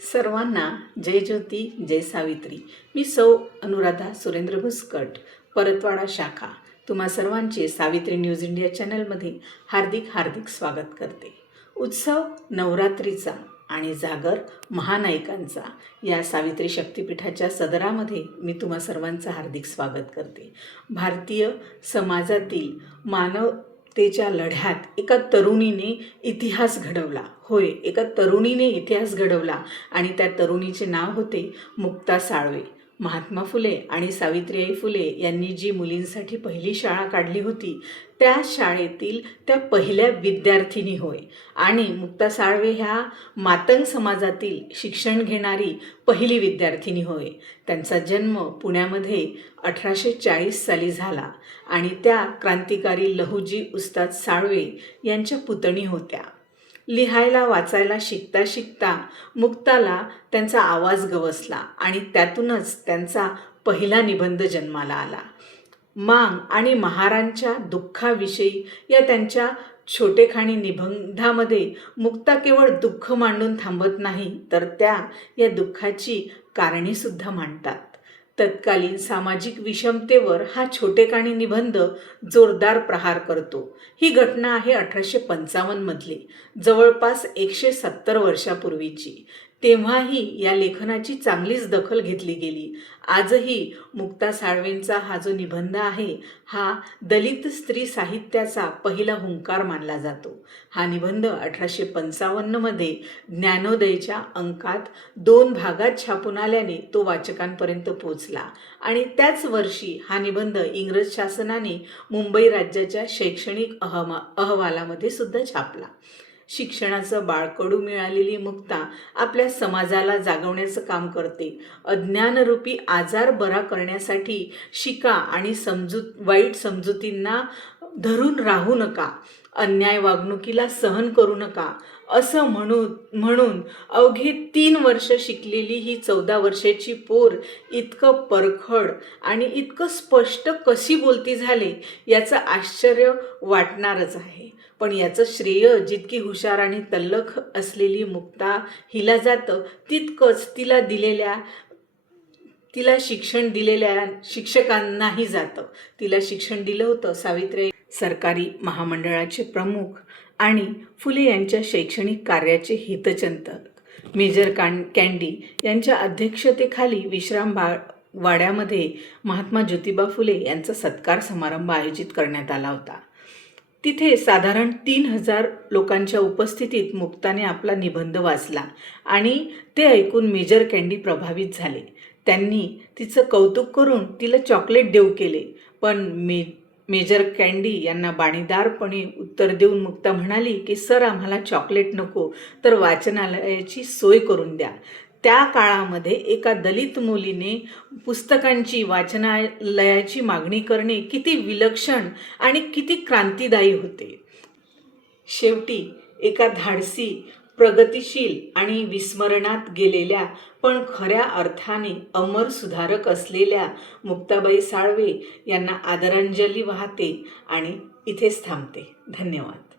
सर्वांना जय ज्योती जय सावित्री। मी सौ अनुराधा सुरेंद्र भुस्कट, परतवाडा शाखा, तुम्हा सर्वांचे सावित्री न्यूज इंडिया चॅनलमध्ये हार्दिक हार्दिक स्वागत करते। उत्सव नवरात्रीचा आणि जागर महानायकांचा या सावित्री शक्तिपीठाच्या सदरामध्ये मी तुम्हा सर्वांचं हार्दिक स्वागत करते। भारतीय समाजातील मानवतेच्या लढ्यात एका तरुणीने इतिहास घडवला। होय, एका तरुणीने इतिहास घडवला आणि त्या तरुणीचे नाव होते मुक्ता साळवे। महात्मा फुले आणि सावित्रीबाई फुले यांनी जी मुलींसाठी पहिली शाळा काढली होती त्या शाळेतील त्या पहिल्या विद्यार्थिनी होय। आणि मुक्ता साळवे ह्या मातंग समाजातील शिक्षण घेणारी पहिली विद्यार्थिनी होय। त्यांचा जन्म पुण्यामध्ये 1840 साली झाला आणि त्या क्रांतिकारी लहुजी उस्ताद साळवे यांच्या पुतणी होत्या। लिहायला वाचायला शिकता शिकता मुक्ताला त्यांचा आवाज गवसला आणि त्यातूनच त्यांचा पहिला निबंध जन्माला आला। मांग आणि महारांच्या दुःखाविषयी या त्यांच्या छोटेखानी निबंधामध्ये मुक्ता केवळ दुःख मांडून थांबत नाही, तर त्या या दुःखाची कारणेसुद्धा मांडतात। तत्कालीन सामाजिक विषमतेवर हा छोटेखानी निबंध जोरदार प्रहार करतो। ही घटना आहे 1855 मधली, जवळपास 170 वर्षापूर्वीची। तेव्हाही या लेखनाची चांगलीच दखल घेतली गेली। आजही मुक्ता साळवेंचा हा जो निबंध आहे हा दलित स्त्री साहित्याचा पहिला हुंकार मानला जातो। हा निबंध 1855 मध्ये ज्ञानोदयच्या अंकात 2 भागात छापून आल्याने तो वाचकांपर्यंत पोहोचला आणि त्याच वर्षी हा निबंध इंग्रज शासनाने मुंबई राज्याच्या शैक्षणिक अहवालामध्ये सुद्धा छापला। शिक्षणाचं बाळकडू मिळालेली मुक्ता आपल्या समाजाला जागवण्याचं काम करते। अज्ञानरूपी आजार बरा करण्यासाठी शिका आणि वाईट समजुतींना धरून राहू नका, अन्याय वागणुकीला सहन करू नका असं म्हणून अवघे 3 वर्ष शिकलेली ही 14 वर्षाची पोर इतकं परखड आणि इतकं स्पष्ट कशी बोलती झाले याचं आश्चर्य वाटणारच आहे। पण याचं श्रेय जितकी हुशार आणि तल्लख असलेली मुक्ता हिला जातं, तितकंच तिला शिक्षण दिलेल्या शिक्षकांनाही जातं। तिला शिक्षण दिलं होतं सावित्रीबाई सरकारी महामंडळाचे प्रमुख आणि फुले यांच्या शैक्षणिक कार्याचे हितचिंतक मेजर कँडी यांच्या अध्यक्षतेखाली विश्राम वाड्यामध्ये महात्मा ज्योतिबा फुले यांचा सत्कार समारंभ आयोजित करण्यात आला होता। तिथे साधारण 3000 लोकांच्या उपस्थितीत मुक्ताने आपला निबंध वाचला आणि ते ऐकून मेजर कँडी प्रभावित झाले। त्यांनी तिचं कौतुक करून तिला चॉकलेट देऊ केले, पण मेजर कँडी यांना बाणीदारपणे उत्तर देऊन मुक्ता म्हणाली की सर, आम्हाला चॉकलेट नको, तर वाचनालयाची सोय करून द्या। त्या काळामध्ये एका दलित मुलीने पुस्तकांची वाचनालयाची मागणी करणे किती विलक्षण आणि किती क्रांतिदायी होते। शेवटी एका धाडसी, प्रगतिशील आणि विस्मरणात गेलेल्या पण खऱ्या अर्थाने अमर सुधारक असलेल्या मुक्ताबाई साळवे यांना आदरांजली वाहते आणि इथेच थांबते। धन्यवाद।